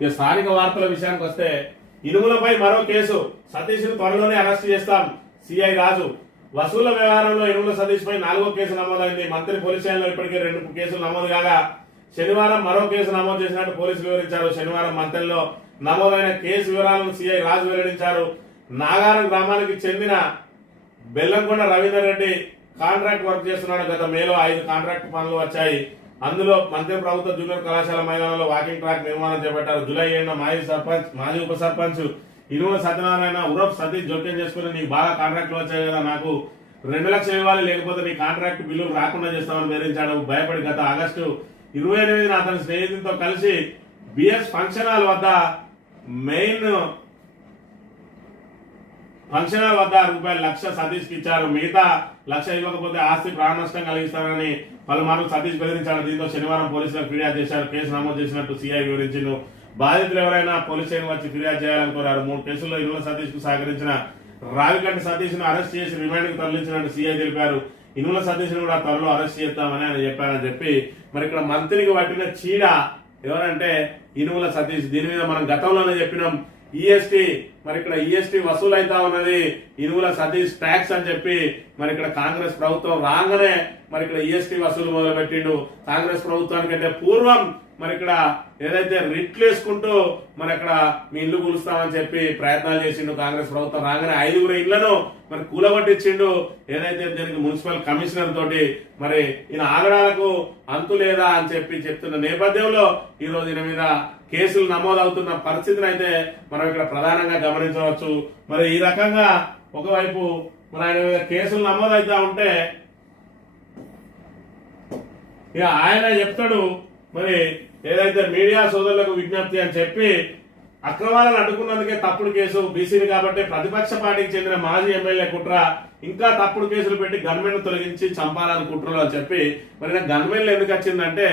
ఇక స్థానిక వార్తల విషయానికి వస్తే ఇనుములపై మరో కేసు, సతీష్ ను త్వరలోనే అరెస్ట్ చేస్తాం సిఐ రాజు. వసూల వ్యవహారంలో ఇనుముల సతీష్ పై 4వ కేసు నమోదైంది. మంత్రి పోలీస్ స్టేషన్లో ఇప్పటికే 2 కేసులు నమోదు కాగా శనివారం మరో కేసు నమోదు చేసినట్టు పోలీసులు వివరించారు. శనివారం మంత్రిలో నమోదైన కేసు వివరాలను సిఐ రాజు వెల్లడించారు. నాగారం గ్రామానికి చెందిన బెల్లంకొండ రవీందర్ రెడ్డి కాంట్రాక్ట్ వర్క్ చేస్తున్నాడు. గత మేలో 5 కాంట్రాక్ట్ పనులు వచ్చాయి. అందులో మంత్రి ప్రభుత్వ జూనియర్ కళాశాల మైదానంలో వాకింగ్ ట్రాక్ నిర్మాణం చేపట్టారు. జూలై 7న మాజీ ఉప సర్పంచ్ ఇనుముల సత్యనారాయణ ఉరఫ్ సతీష్ జోక్యం చేసుకుని నీకు బాగా కాంట్రాక్ట్లు వచ్చాయి కదా, నాకు 2 లక్షలు ఇవ్వాలి, లేకపోతే నీ కాంట్రాక్ట్ బిల్లులు రాకుండా చేస్తామని బెదిరించాడు. భయపడి గత ఆగస్టు 28న అతని స్నేహితులతో కలిసి బిఎస్ ఫంక్షన్ హాల్ వద్ద ₹1,00,000 సతీష్ కి ఇచ్చారు. మిగతా 1,00,000 ఇవ్వకపోతే ఆస్తి ప్రాణ నష్టం కలిగిస్తారని పలుమార్లు సతీష్ బెదిరించాడు. దీంతో శనివారం పోలీసులకు ఫిర్యాదు చేశారు. కేసు నమోదు చేసినట్టు సిఐ వివరించిండు. బాధితులు ఎవరైనా పోలీస్ స్టేషన్ వచ్చి ఫిర్యాదు చేయాలని కోరారు. 3 కేసుల్లో ఇనుముల సతీష్ కు సహకరించిన రావికంటి సతీష్ ను అరెస్ట్ చేసి రిమాండ్ కు తరలించినట్టు సిఐ తెలిపారు. ఇనుముల సతీష్ ను కూడా త్వరలో అరెస్ట్ చేస్తామని ఆయన చెప్పారని చెప్పి మరి ఇక్కడ మంత్రికి పట్టిన చీడ ఎవరంటే ఇనుముల సతీష్. దీని మీద మనం గతంలోనే చెప్పినాం. ఈఎస్టీ మరి ఇక్కడ ఈఎస్టీ వసూలు అవుతా ఉన్నది ఇనుముల సతీష్ ట్యాక్స్ అని చెప్పి మరి ఇక్కడ కాంగ్రెస్ ప్రభుత్వం రాగానే మరి ఇక్కడ ఈఎస్టీ వసూలు మొదలు పెట్టిండు. కాంగ్రెస్ ప్రభుత్వానికంటే పూర్వం మరి ఇక్కడ ఏదైతే రిట్లు వేసుకుంటూ మరి అక్కడ మీ ఇల్లు కూలుస్తామని చెప్పి ప్రయత్నాలు చేసిండు. కాంగ్రెస్ ప్రభుత్వం రాగానే 5 ఇళ్లను మరి కూలగొట్టించిండు. ఏదైతే దీనికి మున్సిపల్ కమిషనర్ తోటి మరి ఈయన ఆగడాలకు అంతు లేదా అని చెప్పి చెప్తున్న నేపథ్యంలో ఈ రోజు ఈయన మీద కేసులు నమోదవుతున్న పరిస్థితిని అయితే మనం ఇక్కడ ప్రధానంగా గమనించవచ్చు. మరి ఈ రకంగా ఒకవైపు మరి ఆయన మీద కేసులు నమోదవుతా ఉంటే ఇక ఆయన చెప్తాడు మరి ఏదైతే మీడియా సోదరులకు విజ్ఞప్తి అని చెప్పి అక్రమాలను అడ్డుకున్నందుకే తప్పుడు కేసు, బీసీని కాబట్టి ప్రతిపక్ష పార్టీకి చెందిన మాజీ ఎమ్మెల్యే కుట్ర, ఇంకా తప్పుడు కేసులు పెట్టి గన్మెన్ తొలగించి చంపాలని కుట్రలు అని చెప్పి మరి గన్మెన్లు ఎందుకు వచ్చిందంటే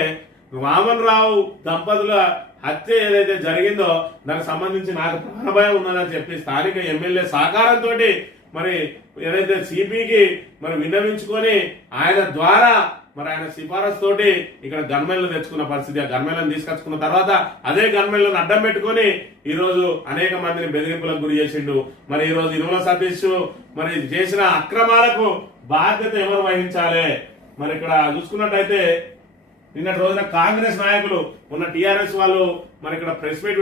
వామన్ రావు దంపతుల హత్య ఏదైతే జరిగిందో దానికి సంబంధించి నాకు ప్రాణభయం ఉన్నదని చెప్పి స్థానిక ఎమ్మెల్యే సహకారంతో మరి ఏదైతే సిపికి మరి విన్నవించుకొని ఆయన ద్వారా మరి ఆయన సిఫారసు తోటి ఇక్కడ గన్మెన్లు తెచ్చుకున్న పరిస్థితి. ఆ గన్మెన్లను తీసుకొచ్చుకున్న తర్వాత అదే గన్మెన్లను అడ్డం పెట్టుకుని ఈ రోజు అనేక మందిని బెదిరింపులకు గురి చేసిండు. మరి ఈ రోజు ఇనుముల సతీష్ మరి చేసిన అక్రమాలకు బాధ్యత ఎవరు వహించాలి? మరి ఇక్కడ చూసుకున్నట్టయితే నిన్నటి రోజున కాంగ్రెస్ నాయకులు ఉన్న టీఆర్ఎస్ వాళ్ళు మరి ఇక్కడ ప్రెస్ మీట్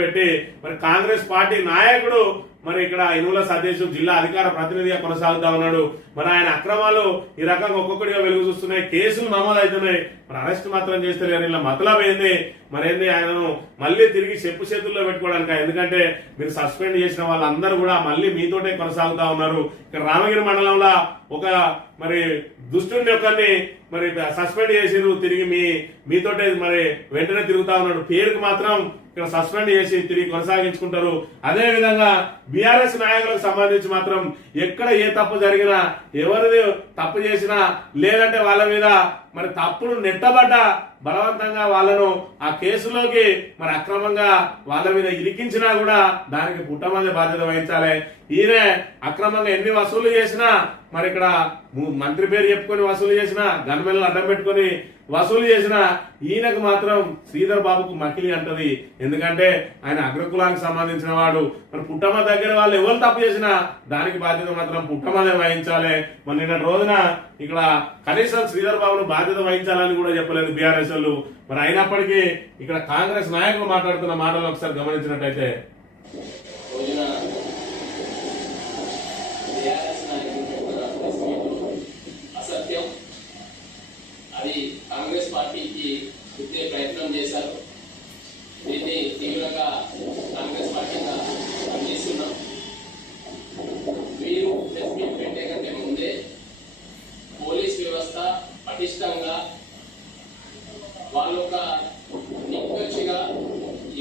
పెట్టి మరి కాంగ్రెస్ పార్టీ నాయకుడు మరి ఇక్కడ ఇనుముల సతీష్ జిల్లా అధికార ప్రతినిధిగా కొనసాగుతా ఉన్నాడు. మరి ఆయన అక్రమాలు ఈ రకంగా ఒక్కొక్కటిగా వెలుగు చూస్తున్నాయి. కేసులు నమోదవుతున్నాయి. మరి అరెస్ట్ మాత్రం చేస్తారు. ఇలా మతలబ్ ఏంది మరేంది ఆయనను మళ్ళీ తిరిగి చెప్పు చేతుల్లో పెట్టుకోవడానికి? ఎందుకంటే మీరు సస్పెండ్ చేసిన వాళ్ళందరూ కూడా మళ్ళీ మీతోటే కొనసాగుతా ఉన్నారు. ఇక్కడ రామగిరి మండలంలో ఒక మరి దుష్టుని ఒకరిని మరి సస్పెండ్ చేసిరు. తిరిగి మీతోటే మరి వెంటనే తిరుగుతా ఉన్నాడు. పేరుకు మాత్రం ఇక్కడ సస్పెండ్ చేసి తిరిగి కొనసాగించుకుంటారు. అదే విధంగా బీఆర్ఎస్ నాయకులకు సంబంధించి మాత్రం ఎక్కడ ఏ తప్పు జరిగినా, ఎవరిది తప్పు చేసినా, లేదంటే వాళ్ళ మీద మరి తప్పులు నెట్టబడ్డ బలవంతంగా వాళ్ళను ఆ కేసులోకి మరి అక్రమంగా వాళ్ళ మీద ఇరికించినా కూడా దానికి పుట్టమంది బాధ్యత వహించాలి. ఈయన అక్రమంగా ఎన్ని వసూలు చేసినా మరి ఇక్కడ మంత్రి పేరు చెప్పుకొని వసూలు చేసినా, గన్మెన్లు అడ్డం పెట్టుకుని వసూలు చేసిన ఈయనకు మాత్రం శ్రీధర్ బాబుకు మకిలి అంటది. ఎందుకంటే ఆయన అగ్రకులానికి సంబంధించిన వాడు. మరి పుట్టమ్మ దగ్గర వాళ్ళు ఎవరు తప్పు చేసినా దానికి బాధ్యత మాత్రం పుట్టమ్మనే వహించాలి. మరి నిన్న రోజున ఇక్కడ కనీసం శ్రీధర్ బాబును బాధ్యత వహించాలని కూడా చెప్పలేదు బీఆర్ఎస్ వాళ్ళు. మరి అయినప్పటికీ ఇక్కడ కాంగ్రెస్ నాయకులు మాట్లాడుతున్న మాటలు ఒకసారి గమనించినట్టయితే అది కాంగ్రెస్ పార్టీకి గుర్తే ప్రయత్నం చేశారు. దీన్ని తీవ్రంగా కాంగ్రెస్ పార్టీగా ఖండిస్తున్నాం. మీరు ప్రెస్ మీట్ పెట్టే కంటే ముందే పోలీస్ వ్యవస్థ పటిష్టంగా వాళ్ళొక నిక్కచ్చిగా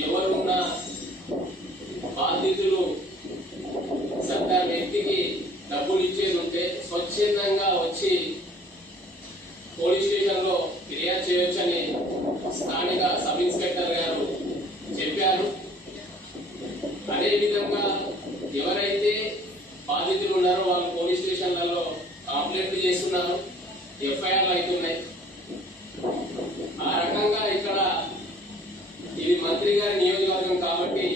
ఎవరున్న బాధితులు సత్తా వ్యక్తికి డబ్బులు ఇచ్చేది ఉంటే స్వచ్ఛందంగా వచ్చి పోలీస్ స్టేషన్ లో ఫిర్యాదు చేయొచ్చని స్థానిక సబ్ ఇన్స్పెక్టర్ గారు చెప్పారు. అదేవిధంగా ఎవరైతే బాధితులు ఉన్నారో వాళ్ళు పోలీస్ స్టేషన్లలో కంప్లైంట్లు చేస్తున్నారు, ఎఫ్ఐఆర్లు అవుతున్నాయి. ఆ రకంగా ఇక్కడ ఇది మంత్రి గారి నియోజకవర్గం కాబట్టి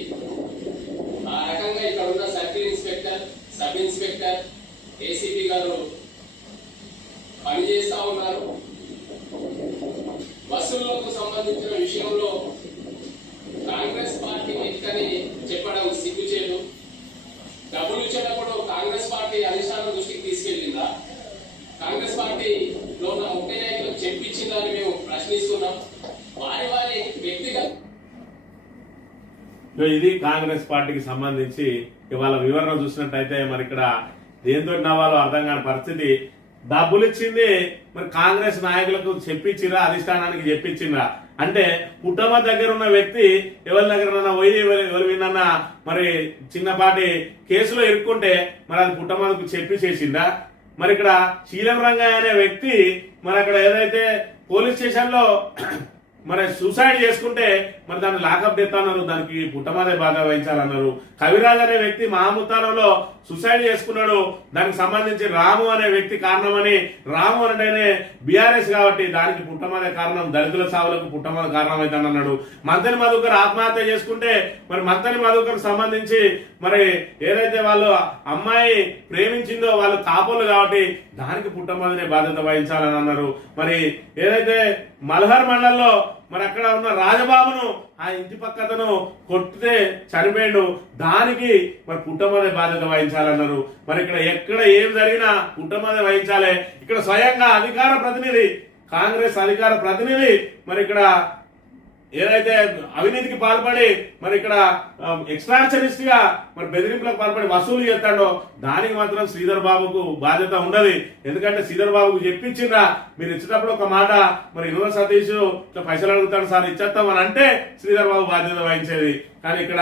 ఆ రకంగా ఇక్కడ ఉన్న circle inspector, sub inspector, ACP గారు పనిచేస్తా ఉన్నారు. వసూళ్లకు సంబంధించిన విషయంలో కాంగ్రెస్ పార్టీ ఎక్కని చెప్పడం సిగ్గుచేటు. డబ్బులు ఇచ్చేటప్పుడు కాంగ్రెస్ పార్టీ అధిష్టానం దృష్టికి తీసుకెళ్లిందా? కాంగ్రెస్ పార్టీలో ఉన్న ముఖ్య నాయకులకు చెప్పించిందని మేము ప్రశ్నిస్తున్నాం. వారి వారి వ్యక్తిగత ఇది కాంగ్రెస్ పార్టీకి సంబంధించి ఇవాళ వివరణ చూసినట్టయితే మరి ఇక్కడ దేంతో నవ్వాలో అర్థం కాని పరిస్థితి. డబ్బులు ఇచ్చింది మరి కాంగ్రెస్ నాయకులకు చెప్పించిరా, అధిష్టానానికి చెప్పించిరా అంటే కుటుంబ దగ్గర ఉన్న వ్యక్తి ఎవరి దగ్గర పోయి ఎవరు విన్నా మరి చిన్నపాటి కేసులో ఇరుక్కుంటే మరి అది కుటుంబానికి చెప్పి చేసిందా? మరి ఇక్కడ శీలం రంగయ్య అనే వ్యక్తి మరి అక్కడ ఏదైతే పోలీస్ స్టేషన్ లో మరి సూసైడ్ చేసుకుంటే మరి దాన్ని లాకప్ డెత్ అన్నారు, దానికి పుట్టమదే బాధ వహించాలన్నారు. కవిరాజ్ అనే వ్యక్తి మహాముత్తారంలో సూసైడ్ చేసుకున్నాడు, దానికి సంబంధించి రాము అనే వ్యక్తి కారణమని, రాము అంటేనే బీఆర్ఎస్ కాబట్టి దానికి పుట్టమదే కారణం, దళితుల సావులకు పుట్టమద కారణం అవుతాను అన్నాడు. మంతని మధుకర్ ఆత్మహత్య చేసుకుంటే మరి మంతని మధుకర్ సంబంధించి మరి ఏదైతే వాళ్ళు అమ్మాయి ప్రేమించిందో వాళ్ళు కాపోలు కాబట్టి దానికి పుట్టమదనే బాధ్యత వహించాలని అన్నారు. మరి ఏదైతే మల్హర్ మండలంలో మరి అక్కడ ఉన్న రాజబాబును ఆ ఇంటి పక్కతను కొట్టితే చనిపోయాడు, దానికి మరి పుట్టమదే బాధ్యత వహించాలన్నారు. మరి ఇక్కడ ఎక్కడ ఏం జరిగినా పుట్టమదే వహించాలి. ఇక్కడ స్వయంగా అధికార ప్రతినిధి, కాంగ్రెస్ అధికార ప్రతినిధి మరి ఇక్కడ ఏదైతే అవినీతికి పాల్పడి మరి ఇక్కడ ఎక్స్ట్రాక్షనిస్ట్ గా మరి బెదిరింపులకు పాల్పడి వసూలు చేస్తాడో దానికి మాత్రం శ్రీధర్ బాబుకు బాధ్యత ఉండదు. ఎందుకంటే శ్రీధర్ బాబుకు చెప్పించిండ్రా మీరు ఇచ్చేటప్పుడు ఒక మాట మరి ఇనువ సతీష్ పైసలు అడుగుతాడు సార్ ఇచ్చేస్తాం అని అంటే శ్రీధర్ బాబు బాధ్యత వహించేది. కానీ ఇక్కడ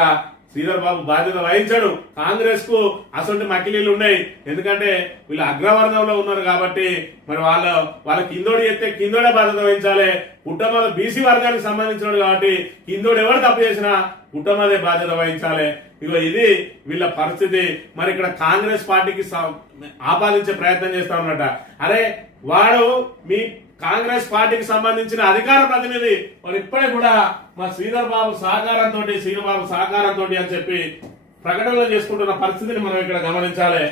శ్రీధర్ బాబు బాధ్యత వహించాడు. కాంగ్రెస్ కు అసలు మకిలీలు ఉన్నాయి, ఎందుకంటే వీళ్ళు అగ్రవర్ణంలో ఉన్నారు కాబట్టి మరి వాళ్ళ కిందోడు చెప్తే కిందోడే బాధ్యత వహించాలి. కుటుంబాలు బీసీ వర్గానికి సంబంధించినడు కాబట్టి కిందోడు ఎవరు తప్పు చేసినా కుటుంబదే బాధ్యత వహించాలి. ఇగో ఇది వీళ్ళ పరిస్థితి. మరి ఇక్కడ కాంగ్రెస్ పార్టీకి ఆపాదించే ప్రయత్నం చేస్తా ఉన్నట. అరే వాడు మీ కాంగ్రెస్ పార్టీకి సంబంధించిన అధికార ప్రతినిధి, వాడు ఇప్పుడే కూడా మా శ్రీధర్ బాబు సహకారంతో అని చెప్పి ప్రకటనలు చేసుకుంటున్న పరిస్థితిని మనం ఇక్కడ గమనించాలి.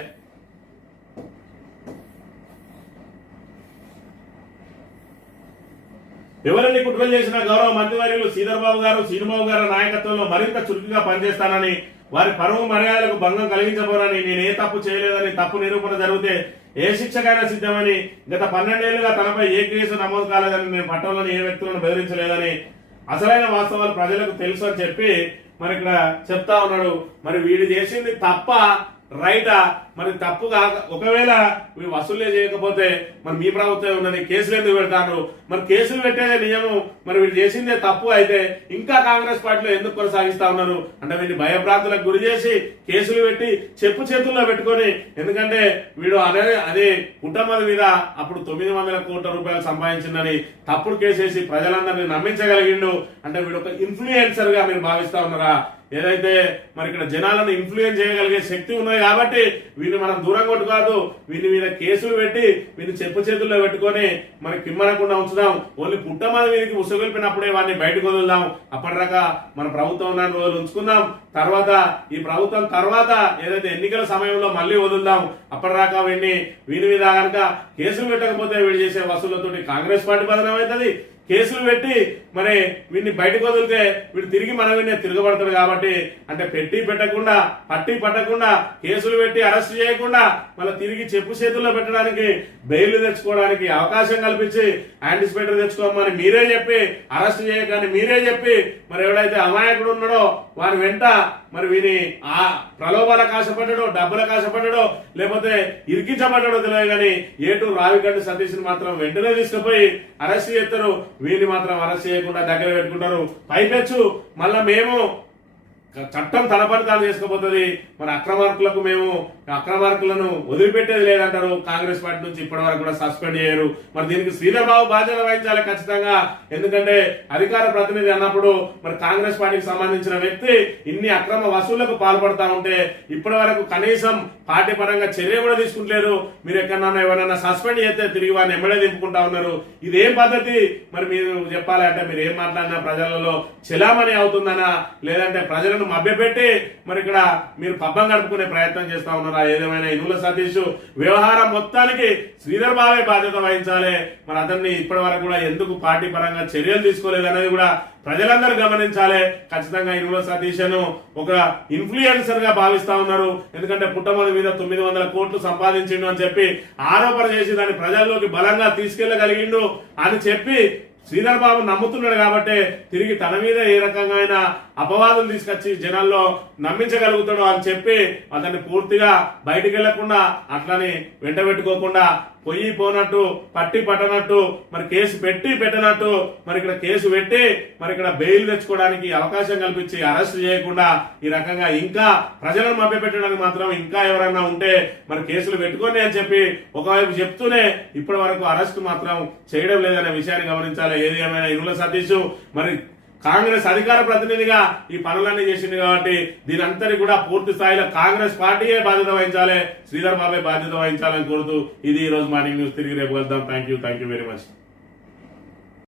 ఎవరిని కుట్రలు చేసిన గౌరవ మంత్రివర్యులు శ్రీధర్ బాబు గారు, శ్రీనుబాబు గారి నాయకత్వంలో మరింత చురుకుగా పనిచేస్తానని, వారి పరువు మర్యాదలకు భంగం కలిగించబోరని, నేను ఏ తప్పు చేయలేదని, తప్పు నిరూపణ జరిగితే ఏ శిక్షకైనా సిద్ధమని, గత 12 ఏళ్లుగా తనపై ఏ కేసు నమోదు కాలేదని, నేను పట్టణంలోని ఏ వ్యక్తులను బెదిరించలేదని, అసలైన వాస్తవాలు ప్రజలకు తెలుసు అని చెప్పి మరి ఇక్కడ చెప్తా ఉన్నాడు. మరి వీడు చేసింది తప్ప రైటా? మరి తప్పు కాక ఒకవేళ వీళ్ళు వసూలే చేయకపోతే మరి మీ ప్రభుత్వం ఉన్నది, కేసులు ఎందుకు పెడతారు? మరి కేసులు పెట్టేదే నియమం, మరి వీళ్ళు చేసిందే తప్పు అయితే ఇంకా కాంగ్రెస్ పార్టీలో ఎందుకు కొనసాగిస్తా ఉన్నారు? అంటే వీళ్ళు భయభ్రాంతులకు గురి చేసి కేసులు పెట్టి చెప్పు చేతుల్లో పెట్టుకొని, ఎందుకంటే వీడు అదే కుటుంబం మీద అప్పుడు 900 కోట్ల రూపాయలు సంపాదించిందని తప్పుడు కేసేసి ప్రజలందరినీ నమ్మించగలిగిండు. అంటే వీడు ఒక ఇన్ఫ్లుయెన్సర్ గా మీరు భావిస్తా ఉన్నారా? ఏదైతే మరి ఇక్కడ జనాలను ఇన్ఫ్లుయెన్స్ చేయగలిగే శక్తి ఉన్నది కాబట్టి వీళ్ళు మనం దూరం కొట్టుకోదు, వీళ్ళ మీద కేసులు పెట్టి వీళ్ళు చెప్పు చేతుల్లో పెట్టుకొని మరి కిమ్మనకుండా ఉంచుదాం. ఓన్లీ పుట్టమది వీరికి ఉసగొల్పినప్పుడే వాడిని బయటకు వదులుదాం. అప్పటిదాకా మన ప్రభుత్వం ఉన్న రోజులు ఉంచుకుందాం. తర్వాత ఈ ప్రభుత్వం తర్వాత ఏదైతే ఎన్నికల సమయంలో మళ్ళీ వదులుదాం. అప్పటిదాకా వీడి మీద కనుక కేసులు పెట్టకపోతే వీడు చేసే వసూళ్లతోటి కాంగ్రెస్ పార్టీ బదనం అవుతుంది. కేసులు పెట్టి మరి వీడిని బయటకు వదిలితే వీడు తిరిగి మన వీడిని తిరగబడతాడు కాబట్టి, అంటే పెట్టి పెట్టకుండా పట్టి పట్టకుండా కేసులు పెట్టి అరెస్ట్ చేయకుండా మళ్ళీ తిరిగి చెప్పు చేతుల్లో పెట్టడానికి బెయిల్ తెచ్చుకోవడానికి అవకాశం కల్పించి యాంటిసిపేటర్ తెచ్చుకోమని మీరే చెప్పి అరెస్ట్ చేయకని మీరే చెప్పి మరి ఎవడైతే అమాయకుడు ఉన్నాడో వారి వెంట మరి వీని ఆ ప్రలోభాలకు ఆశపడ్డాడో, డబ్బులకు ఆశపడ్డాడో, లేకపోతే ఇరికించబడ్డాడో తెలియదు కానీ ఏటు రావిగడ్డి సతీష్ మాత్రం వెంటనే తీసుకుపోయి అరెస్ట్ చేస్తారు. వీళ్ళు మాత్రం అరెస్ట్ చేయకుండా దగ్గర పెట్టుకుంటారు. పైపెచ్చు మళ్ళా మేము చట్టం తన పని తాను చేసుకోబోతుంది. మరి అక్రమార్కులకు మేము అక్రమార్కులను వదిలిపెట్టేది లేదంటారు. కాంగ్రెస్ పార్టీ నుంచి ఇప్పటి వరకు కూడా సస్పెండ్ చేయరు. మరి దీనికి శ్రీధర్ బాబు బాధ్యత వహించాలి ఖచ్చితంగా. ఎందుకంటే అధికార ప్రతినిధి అన్నప్పుడు మరి కాంగ్రెస్ పార్టీకి సంబంధించిన వ్యక్తి ఇన్ని అక్రమ వసూళ్లకు పాల్పడతా ఉంటే ఇప్పటి వరకు కనీసం పార్టీ పరంగా చర్య కూడా తీసుకుంటలేరు. మీరు ఎక్కడన్నా ఎవరైనా సస్పెండ్ చేస్తే తిరిగి వారిని ఎమ్మెల్యే దింపుకుంటా ఉన్నారు. ఇదేం పద్ధతి? మరి మీరు చెప్పాలి అంటే మీరు ఏం మాట్లాడినా ప్రజలలో చెలామణి అవుతుందనా, లేదంటే ప్రజలను మభ్యపెట్టి మరి ఇక్కడ మీరు పబ్బం గడుపుకునే ప్రయత్నం చేస్తా ఉన్నారా? ఏదేమైనా ఇనుల సతీష్ వ్యవహారం మొత్తానికి శ్రీధర్ బాబే బాధ్యత వహించాలి. మరి అతన్ని ఇప్పటి వరకు కూడా ఎందుకు పార్టీ పరంగా చర్యలు తీసుకోలేదు అనేది కూడా ప్రజలందరూ గమనించాలి. ఖచ్చితంగా ఇనుల సతీష్ ను ఒక ఇన్ఫ్లుయెన్సర్ గా భావిస్తా ఉన్నారు. ఎందుకంటే పుట్టమొదటి మీద 900 కోట్లు సంపాదించిండు అని చెప్పి ఆరోపణ చేసి దాన్ని ప్రజల్లోకి బలంగా తీసుకెళ్లగలిగిండు అని చెప్పి శ్రీధర్ బాబు నమ్ముతున్నాడు. కాబట్టి తిరిగి తన మీద ఏ రకంగా అపవాదులు తీసుకొచ్చి జనాల్లో నమ్మించగలుగుతాడు అని చెప్పి అతన్ని పూర్తిగా బయటికి వెళ్లకుండా అట్లని వెంట పెట్టుకోకుండా పొయ్యి పోనట్టు పట్టి పట్టనట్టు మరి కేసు పెట్టి పెట్టనట్టు మరి ఇక్కడ కేసు పెట్టి మరి ఇక్కడ బెయిల్ తెచ్చుకోవడానికి అవకాశం కల్పించి అరెస్ట్ చేయకుండా ఈ రకంగా ఇంకా ప్రజలను మభ్యపెట్టడానికి మాత్రం ఇంకా ఎవరైనా ఉంటే మరి కేసులు పెట్టుకోండి అని చెప్పి ఒకవైపు చెప్తూనే ఇప్పటి వరకు అరెస్ట్ మాత్రం చేయడం లేదనే విషయాన్ని గమనించాలి. ఏది ఏమైనా ఇనుల సతీష్ మరి కాంగ్రెస్ అధికార ప్రతినిధిగా ఈ పనులన్నీ చేసింది కాబట్టి దీని అంతటి కూడా పూర్తి స్థాయిలో కాంగ్రెస్ పార్టీయే బాధ్యత వహించాలి, శ్రీధర్ బాబే బాధ్యత వహించాలని కోరుతూ ఇది ఈ రోజు మార్నింగ్ న్యూస్. తిరిగి రేపు వెళ్దాం. Thank you very much.